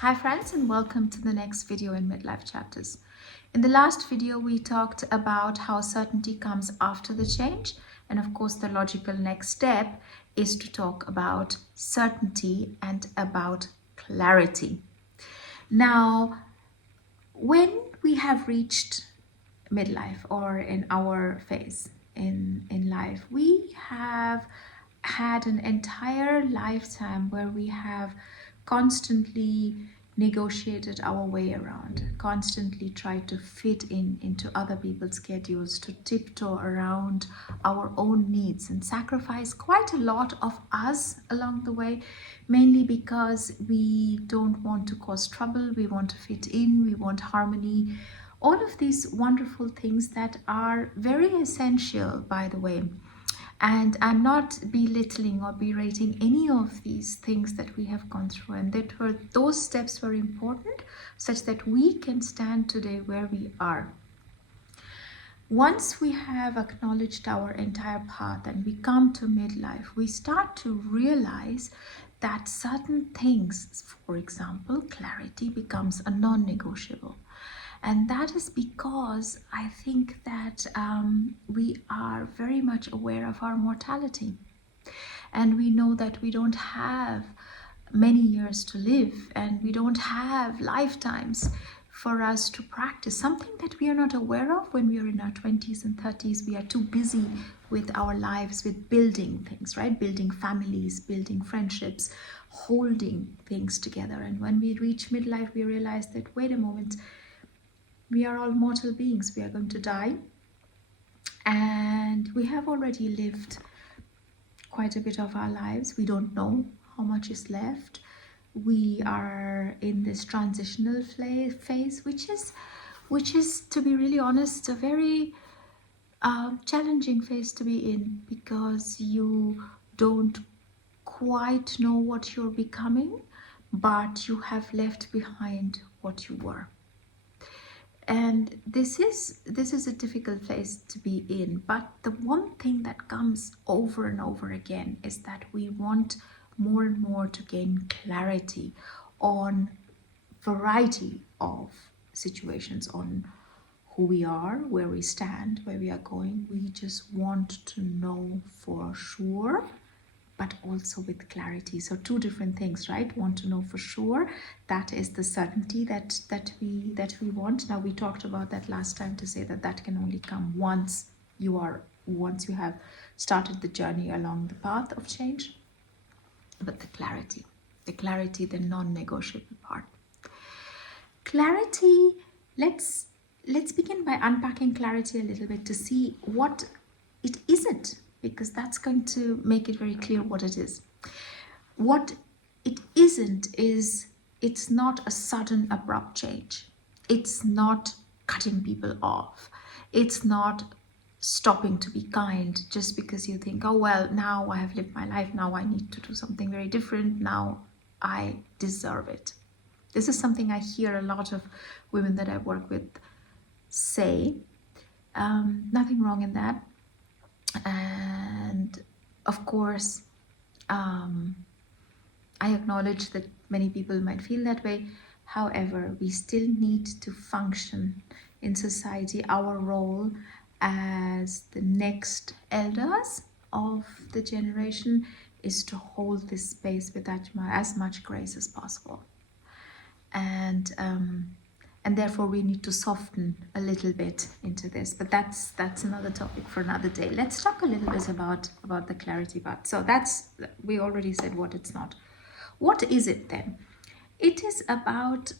Hi friends, and welcome to the next video in Midlife Chapters. In the last video we talked about how certainty comes after the change, and of course the logical next step is to talk about certainty and about clarity. Now, when we have reached midlife or in our phase in life, we have had an entire lifetime where we have constantly negotiated our way around, constantly tried to fit into other people's schedules, to tiptoe around our own needs and sacrifice quite a lot of us along the way, mainly because we don't want to cause trouble, we want to fit in, we want harmony, all of these wonderful things that are very essential, by the way. And I'm not belittling or berating any of these things that we have gone through, and those steps were important such that we can stand today where we are. Once we have acknowledged our entire path and we come to midlife, we start to realize that certain things, for example, clarity becomes a non-negotiable. And that is because I think that we are very much aware of our mortality. And we know that we don't have many years to live, and we don't have lifetimes for us to practice something that we are not aware of when we are in our 20s and 30s. We are too busy with our lives, with building things, right? Building families, building friendships, holding things together. And when we reach midlife, we realize that, wait a moment, we are all mortal beings. We are going to die, and we have already lived quite a bit of our lives. We don't know how much is left. We are in this transitional phase, which is, to be really honest, a very challenging phase to be in, because you don't quite know what you're becoming, but you have left behind what you were. And this is a difficult phase to be in. But the one thing that comes over and over again is that we want more and more to gain clarity on variety of situations, on who we are, where we stand, where we are going. We just want to know for sure, but also with clarity. So two different things, right? Want to know for sure, that is the certainty that we want. Now, we talked about that last time to say that that can only come once you have started the journey along the path of change. But the clarity, the non-negotiable part. Clarity, let's begin by unpacking clarity a little bit to see what it isn't, because that's going to make it very clear what it is. What it isn't is, it's not a sudden abrupt change. It's not cutting people off. It's not stopping to be kind just because you think, oh well, now I have lived my life, now I need to do something very different, now I deserve it. This is something I hear a lot of women that I work with say. Nothing wrong in that. And of course, I acknowledge that many people might feel that way. However, we still need to function in society. Our role as the next elders of the generation is to hold this space with as much grace as possible. And therefore we need to soften a little bit into this, but that's another topic for another day. Let's talk a little bit about the clarity part. So we already said what it's not. What is it then? It is about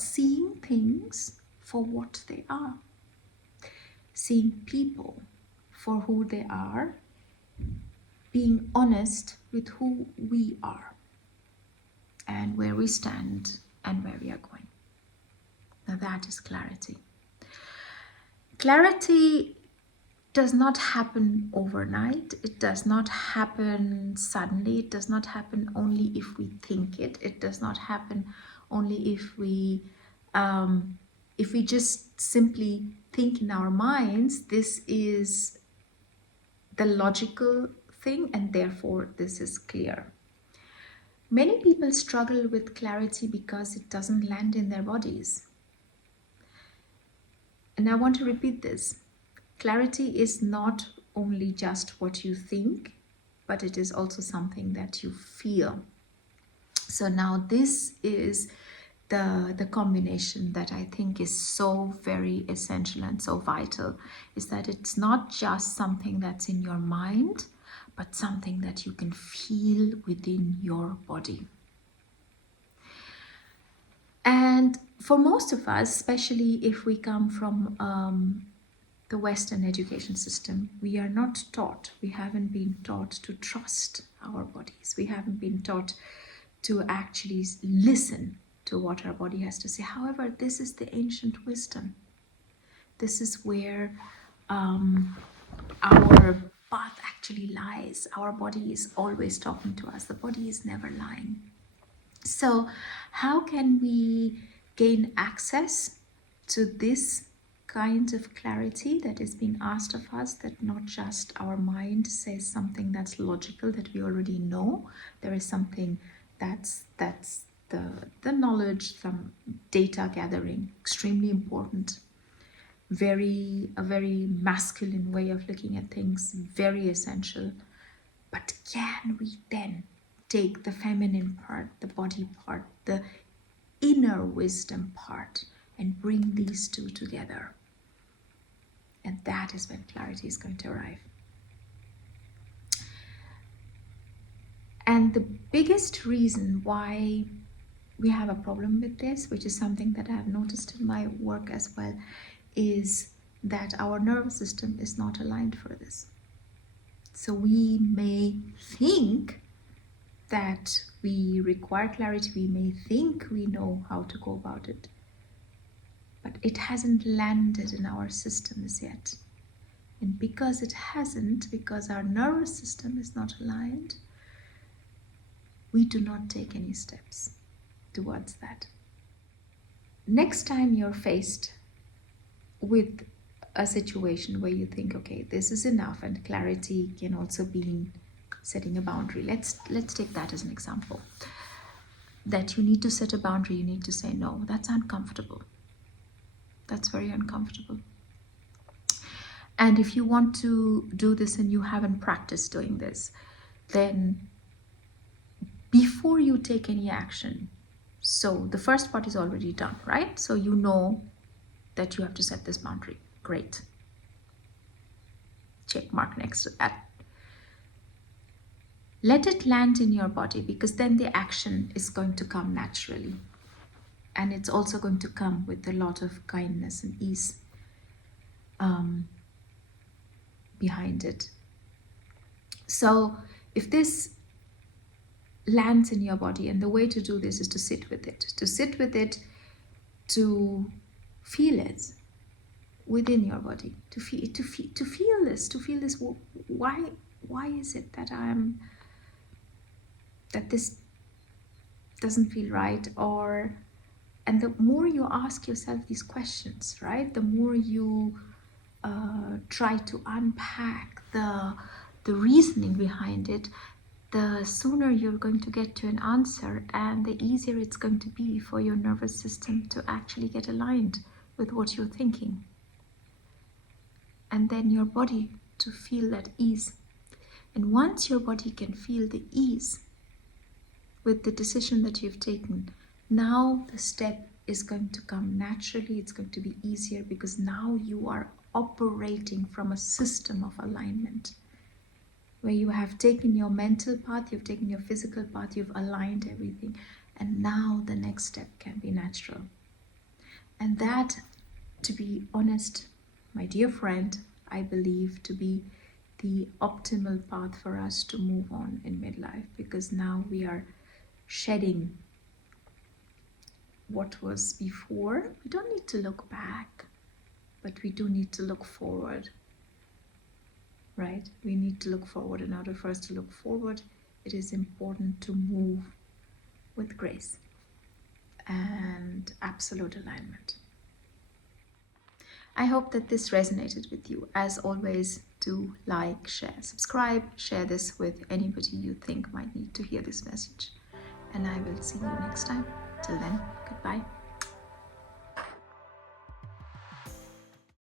seeing things for what they are, seeing people for who they are, being honest with who we are and where we stand and where we are going. Now that is clarity. Clarity does not happen overnight. It does not happen suddenly. It does not happen only if we think it. It does not happen only if we just simply think in our minds, this is the logical thing and therefore this is clear. Many people struggle with clarity because it doesn't land in their bodies. And I want to repeat this. Clarity is not only just what you think, but it is also something that you feel. So now this is the combination that I think is so very essential and so vital, is that it's not just something that's in your mind, but something that you can feel within your body. And for most of us, especially if we come from the Western education system, we are not taught, we haven't been taught to trust our bodies. We haven't been taught to actually listen to what our body has to say. However, this is the ancient wisdom. This is where our path actually lies. Our body is always talking to us. The body is never lying. So how can we gain access to this kind of clarity that is being asked of us, that not just our mind says something that's logical, that we already know? There is something that's the knowledge, some data gathering, extremely important, a very masculine way of looking at things, very essential. But can we then take the feminine part, the body part, the inner wisdom part, and bring these two together? And that is when clarity is going to arrive. And the biggest reason why we have a problem with this, which is something that I have noticed in my work as well, is that our nervous system is not aligned for this. So we may think that we require clarity, we may think we know how to go about it, but it hasn't landed in our systems yet. And because it hasn't, because our nervous system is not aligned, we do not take any steps towards that. Next time you're faced with a situation where you think, okay, this is enough, and clarity can also be in setting a boundary. Let's take that as an example. That you need to set a boundary, you need to say no. That's uncomfortable. That's very uncomfortable. And if you want to do this and you haven't practiced doing this, then before you take any action, so the first part is already done, right? So you know that you have to set this boundary. Great. Check mark next to that. Let it land in your body, because then the action is going to come naturally. And it's also going to come with a lot of kindness and ease behind it. So if this lands in your body, and the way to do this is to sit with it, to feel it within your body, to feel this. Why is it that that this doesn't feel right? And the more you ask yourself these questions, right, the more you try to unpack the reasoning behind it, the sooner you're going to get to an answer, and the easier it's going to be for your nervous system to actually get aligned with what you're thinking. And then your body to feel that ease. And once your body can feel the ease with the decision that you've taken, now the step is going to come naturally. It's going to be easier, because now you are operating from a system of alignment, where you have taken your mental path, you've taken your physical path, you've aligned everything, and now the next step can be natural. And that, to be honest, my dear friend, I believe to be the optimal path for us to move on in midlife, because now we are shedding what was before. We don't need to look back, but we do need to look forward. Right? We need to look forward. In order for us to look forward, it is important to move with grace and absolute alignment. I hope that this resonated with you. As always, do like, share, subscribe, share this with anybody you think might need to hear this message. and I will see you next time. Till then, goodbye.